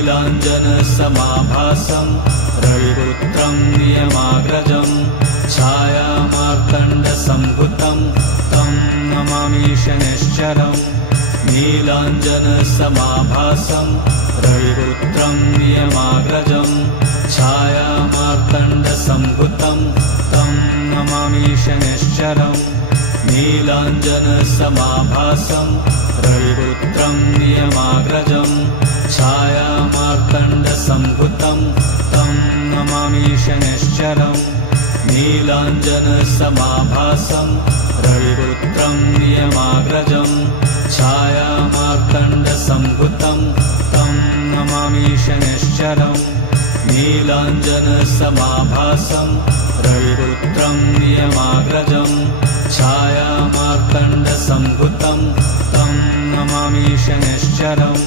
नीलाञ्जनसमाभासं रविपुत्रं नियमाग्रजं छायामार्तण्डसम्भुतं तं नमामि शनैश्चरम् नीलाञ्जनसमाभासं रविपुत्रं नियमाग्रजं छायामार्तण्डसम्भुतं तं नमामि शनैश्चरम् नीलाञ्जनसमाभासं रविपुत्रं नियमाग्रजं छायामार्तण्डसम्भुतं तं नमामि शनैश्चरम् नीलाञ्जनसमाभासं रविपुत्रं नियमाग्रजं छायामार्तण्डसम्भुतं तं नमामि शनैश्चरम् नीलाञ्जनसमाभासं रविपुत्रं नियमाग्रजं छायामार्तण्डसम्भुतं तं नमामि शनैश्चरम्